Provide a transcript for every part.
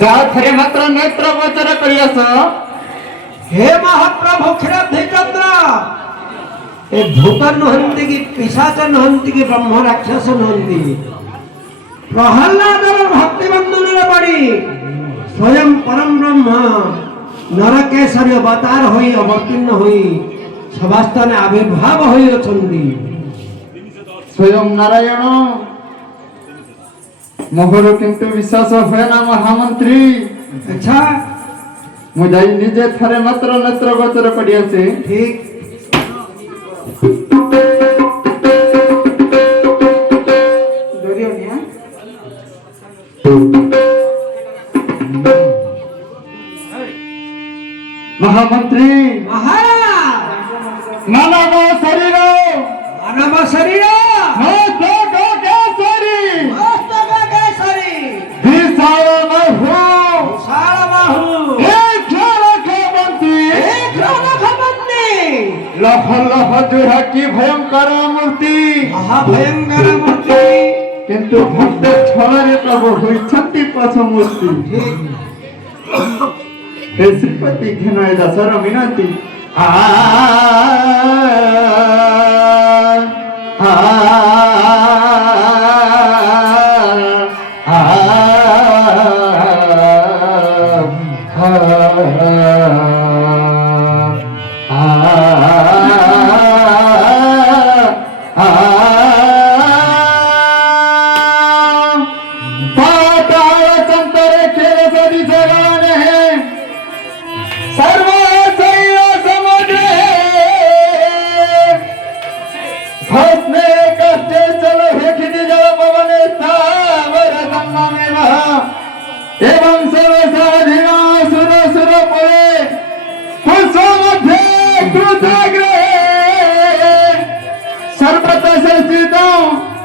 जाथरे मात्र नेत्र गोचर करियस हे महाप्रभु क्षीराब्धिचंद्र ए भूत नहंती की पिशाच नहंती की ब्रह्म राक्षस नहंती प्रहलाद भक्ति बंधन पड़ी स्वयं परम ब्रह्म नरकेश्वरी अवतार होई अवतीर्ण होई सभास्थाने आविर्भाव होई अछंती स्वयं नारायण मोहर किंतु विश्वास हुए ना महामंत्री। अच्छा मुझे निजे थरे मात्र नेत्र गोचर पड़िया से ठीक महामंत्री महाराज मानव शरीर मानव शरीर लह लह जोहा की भयंकर मूर्ति महाभयंकर मूर्ति किंतु भक्त छଳରେ प्रभु होइछंती पछ मूर्ति हे श्रीपति घेनय दासर मिनती आ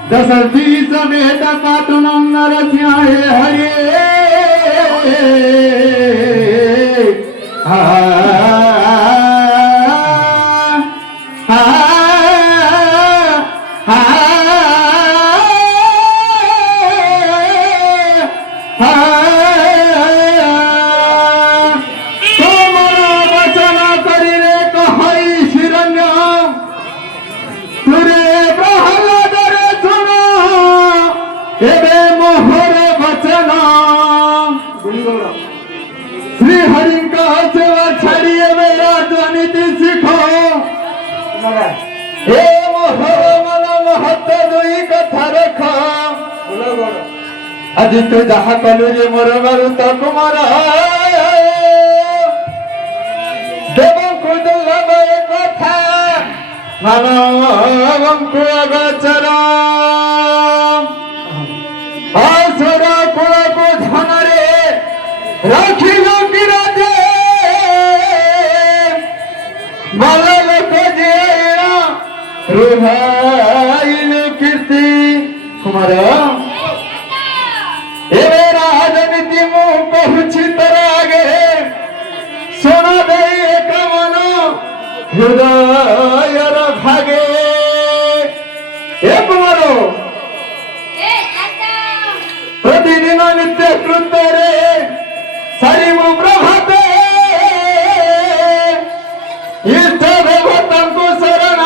दशरथी समेत पातुनं नरसिंहाय हरे श्री हरि का सेवा छाड़िए मेरा ध्वनिति सीखो हे मोहर मन महत्व दुई कथा रख आज तू जहा कलु जे मोर बारु तो कुमार देव को दुर्लभ कथा गोचर असुर कुल को धन रे राखिल कि राजे मल लोक जे रुहाइल कीर्ति कुमार एवे राजनीति मु पहुँची तर आगे सुन दे एक मन हृदय भागे ए कुमार प्रतिदिन नित्य कृत्य रे सारिबु प्रभाते इष्ट देवता को शरण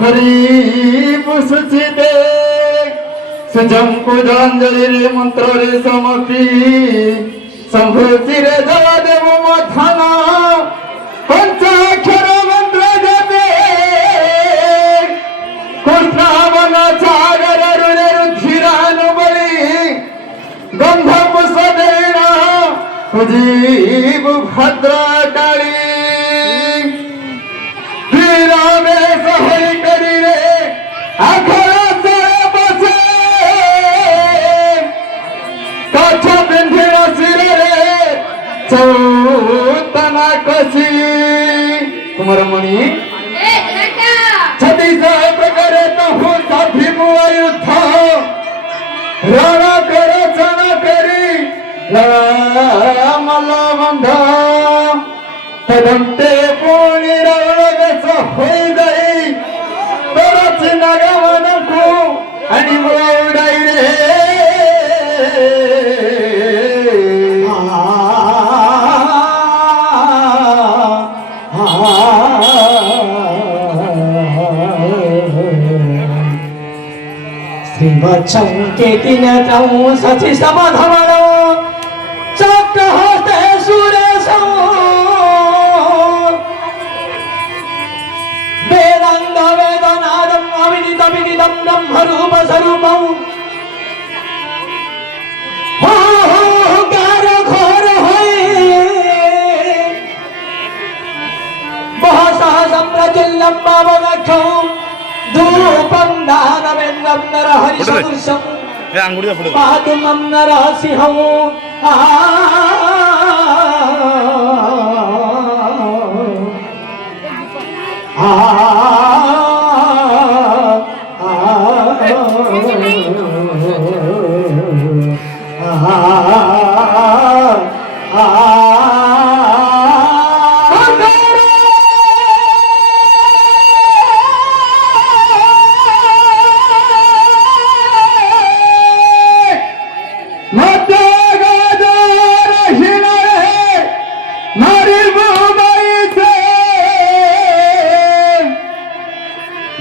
करीबु सुचिते सुजम को जलांजलि रे मंत्र रे समपि संभूति रे जल देव मथन पंचाक्षर मंत्र जपे कृष्णावन सागर रुरे रुधिरानु बलि गंध पुष्पेण जीव भद्र काली वीरावेश हरि करी रे आखर से बसे कच्छ बिंधी सिर रे चौतना कसी कुमार मणि छत्तीस प्रकारे तो हूँ भीमु युद्ध रण कर चण करी मल बंध तदंते पुणी रण बेस हो गई तोर चिन्ह गमन को अनि उड़ाई रे श्रीवत्सं केतिनतं सचि समधमनो चक्रहस्ते सुरेशं वेदांग वेदनादं अविदितं ब्रह्मरूपस्वरूपं गार घोर होई बहसा सम्प्रज्वल्लं पावनक्षं धूपं दानवेन्द्रं नरहरिसदृशं पातुमं नरसिंहं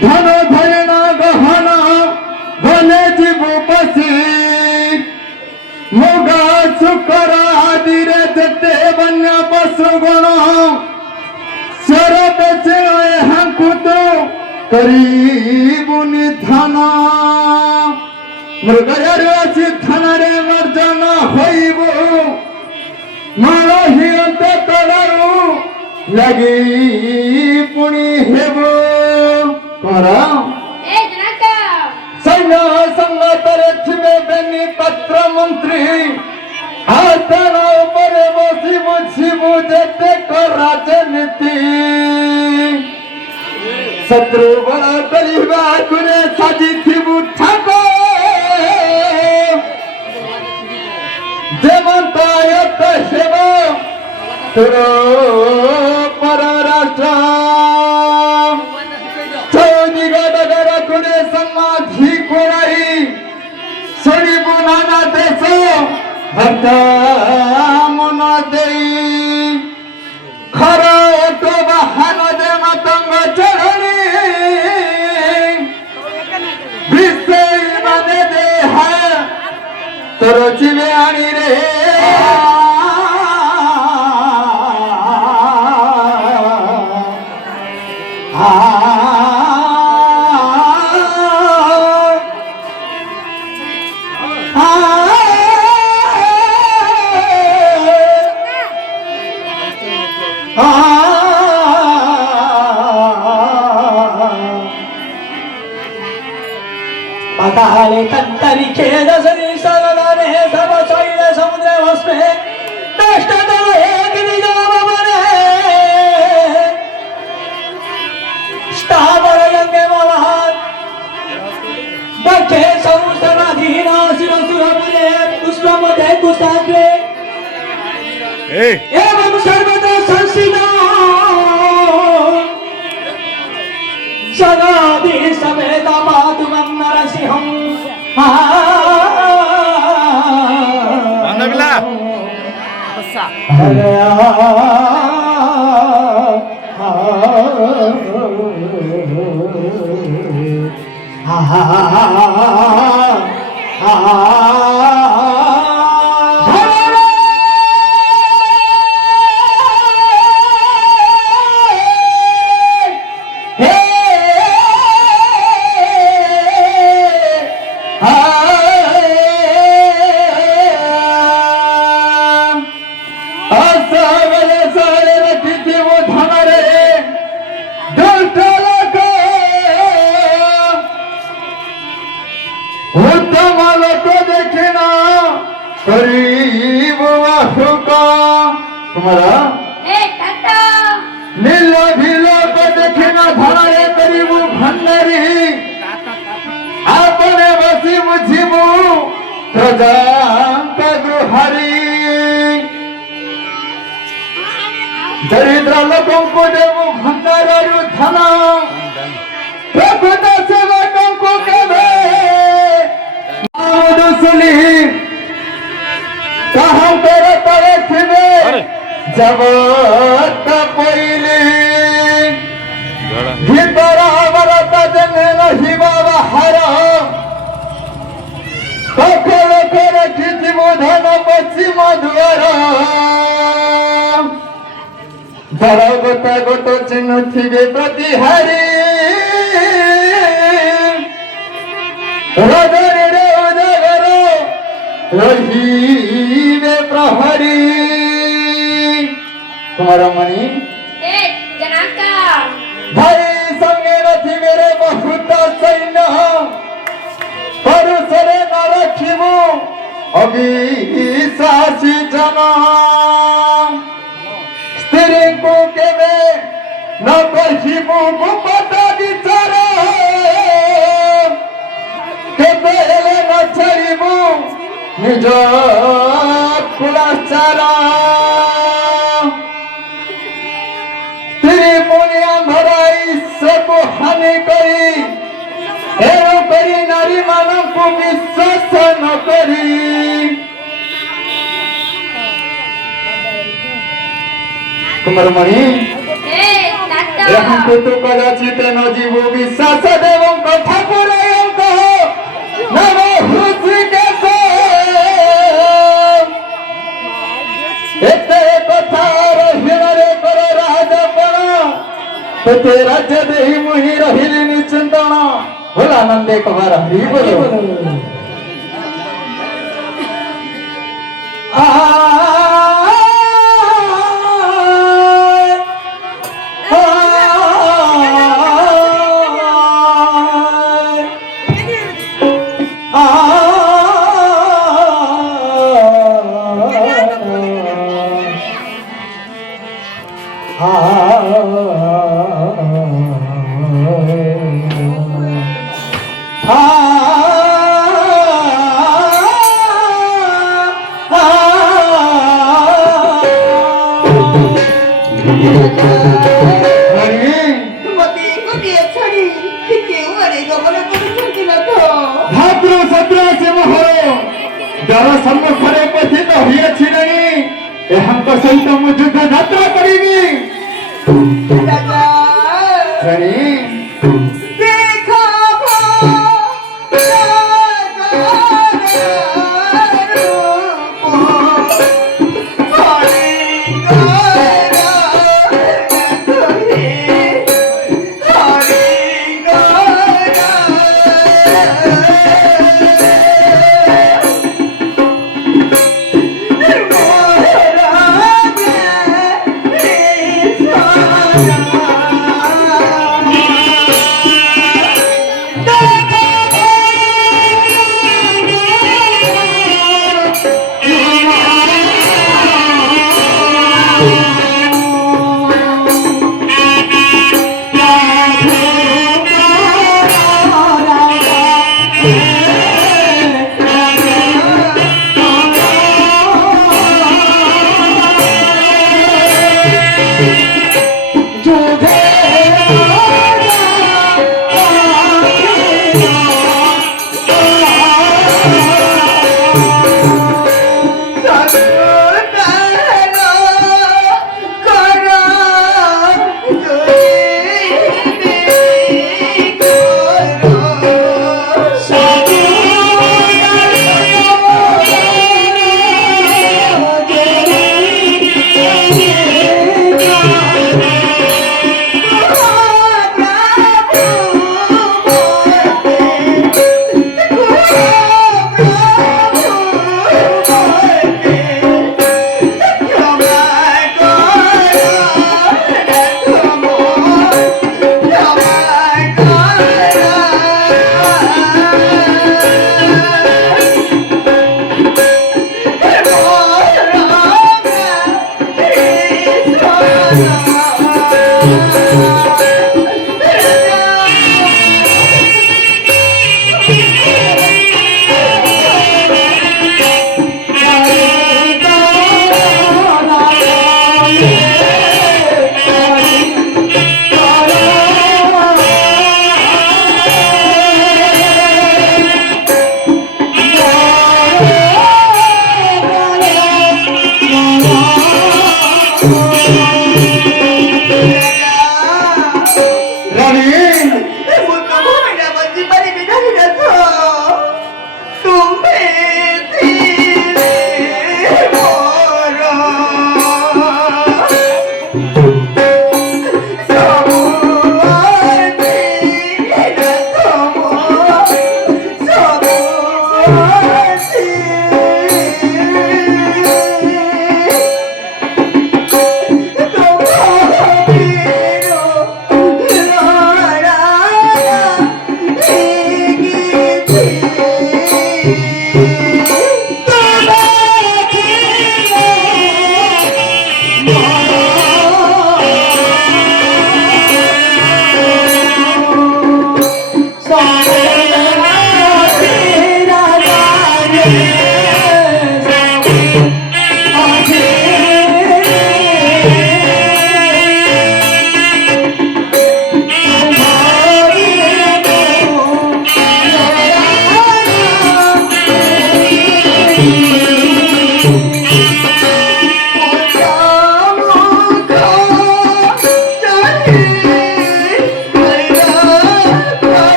धन धन गहन भले जीव पसी मुगा शुकर आदि रे जते वन्य पशु गण शरद से हंकुत करीबु निधन मृगयसी धन रे मर्जन होइबु मरहि अंत तड़ू लगी पुणी हेबु करा सैन्य संगतरे थिबे बेनी पत्र मंत्री आसन उपरे बसी बुझिबु जेते कर राजनीति शत्रु बल करिबा गुने साजिथिबु ठाको जेमंतायत सेवा तुर पर राष्ट्र समाधि कोराई सड़ी बुनाना देश हर मन दे खर तो बाहन दे मतंग चढ़ी विश्व माने दे है तोर चिले आनी रे काळे कत्तरी खेद सरी सगदाने सर्व शैल समुद्र भस्मे नष्ट करो एक निजाम बने स्थावर यंगे महान दखे संस्थानाधीन शिरसुरमुले पुष्पमध्ये कुसाग्रे एवं सर्वदा संसिदा सदादि समेत मातुमं नरसिंहं तुम्हारा नीलो ढीलो को देखे ना धराए करीबू भंडारी आपने बसी मुझिबू प्रजांक गृहारी दरिद्र लोगों को देवू भंडारू धन प्रभुता सेवकों को केवे सुनी कहाँ तेरे परे थिबे जगत पहिले भीतर अमरत जने नहीं बाबा हर कखर कर खिति मोधन पश्चिम द्वार धर गोट गोट चिन्ह थिबे प्रतिहारी रजनी रे उजागर रहीबे प्रहरी तुम्हारा मणि भाई संगे नथी मेरे बहुत सैन्य परुषरे न रखिबु अविश्वासी जन स्त्री को केवे न कहिबु गुपत विचार केवे न छाड़िबु निज कुलाचार को हानि करी नारी मानव को विश्वास न करी कुमारमणि हमको तो कदाचित न जीवो विश्वास देव कथा करे नमो हृषिकेश एते कथा रहिरे कर राजपण ते राज्य देही मुहि रहिली निश्चिंतन बोल आनंदे कहार हरि बोलो सम्मुखरे उपस्थित होइछि नहीं एहंक सहित मु युद्ध यात्रा करिबी रानी देखो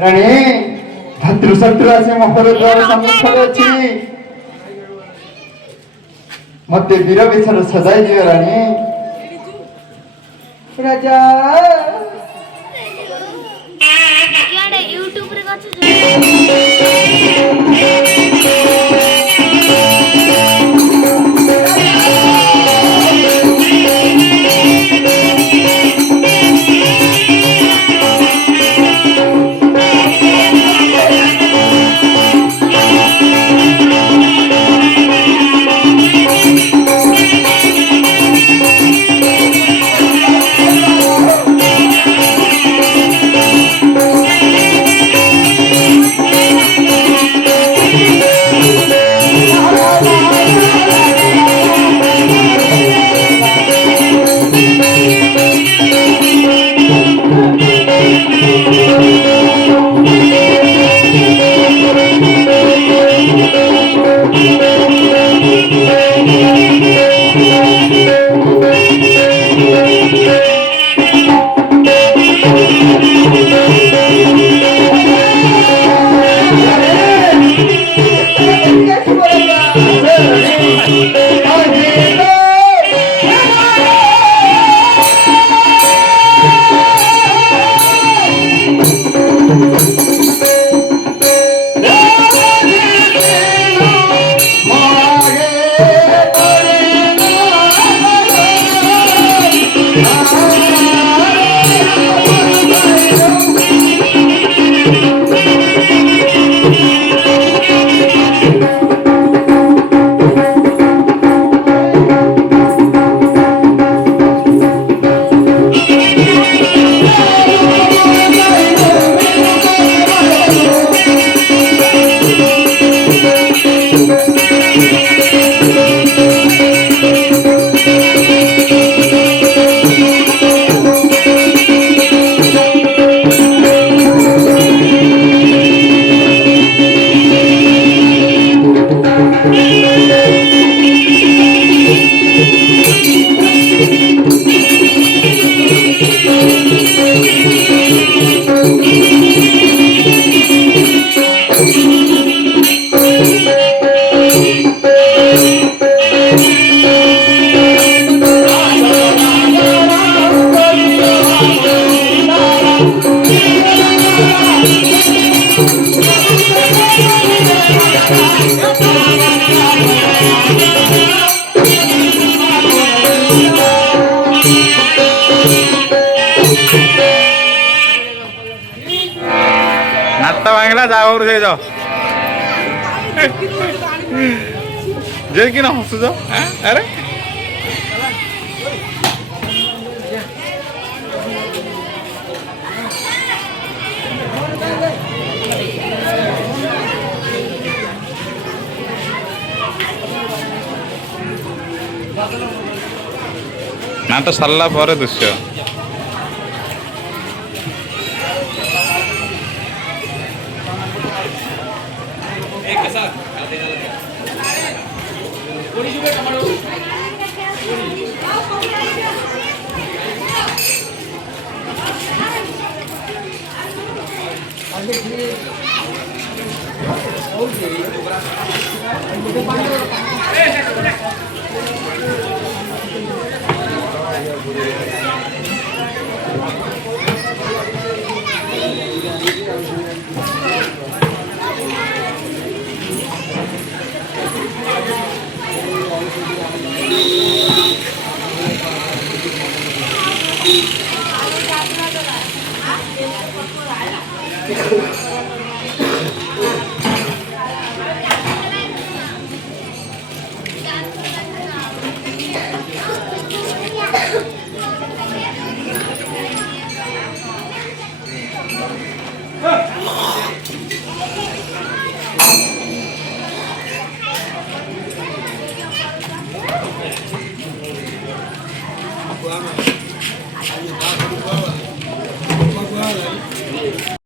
ରାଣୀ ଭାତୃ ଶତ୍ରୁ ଆସି ମହର ଦ୍ୱାର ସମ୍ମୁଖରେ ଅଛି। ମତେ ବୀର ବେଶରେ ସଜାଇ ଦିଅ ରାଣୀ। ରାଜା ୟୁଟ୍ୟୁବରେ নাট্টা বাংলা যাও যে যাও যে কি না হসু যাও আরে ନାଟ ସରିଲା ପରେ ଦୃଶ୍ୟ